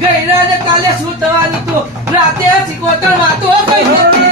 ગઈરા ને કાલે શું થવાનું હતું રાતે સિકોતર વાતો કઈ હતી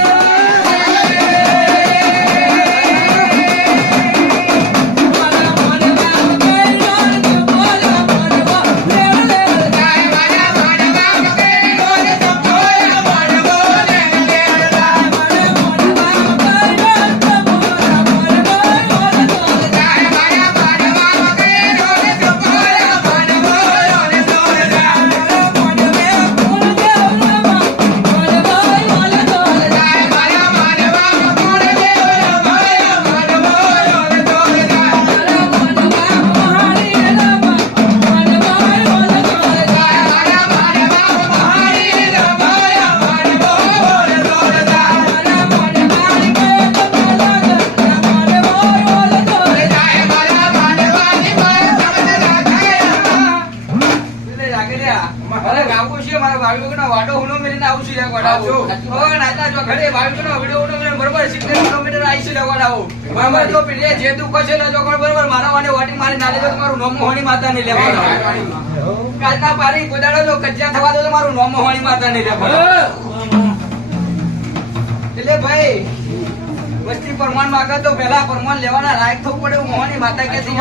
વસ્તી પરમાન માંગે તો પેલા પરમાન લેવાના લાયક થવું પડે. મોહની માતા ક્યાંથી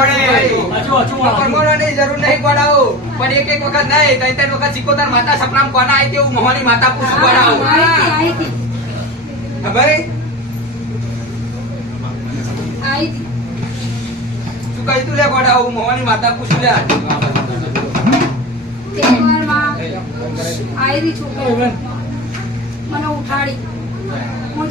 પરમાનવાની જરૂર નહીં પડાવો પણ એક એક વખત નહીં ત્રણ વખત સિકોતર માતા સપનામ કોના આવી તેવું મોહની માતા પૂછું પડાવો. ભાઈ તું કઈ તું લે પડાવું મોહની માતા પૂછું લે મને ઉઠાડી હું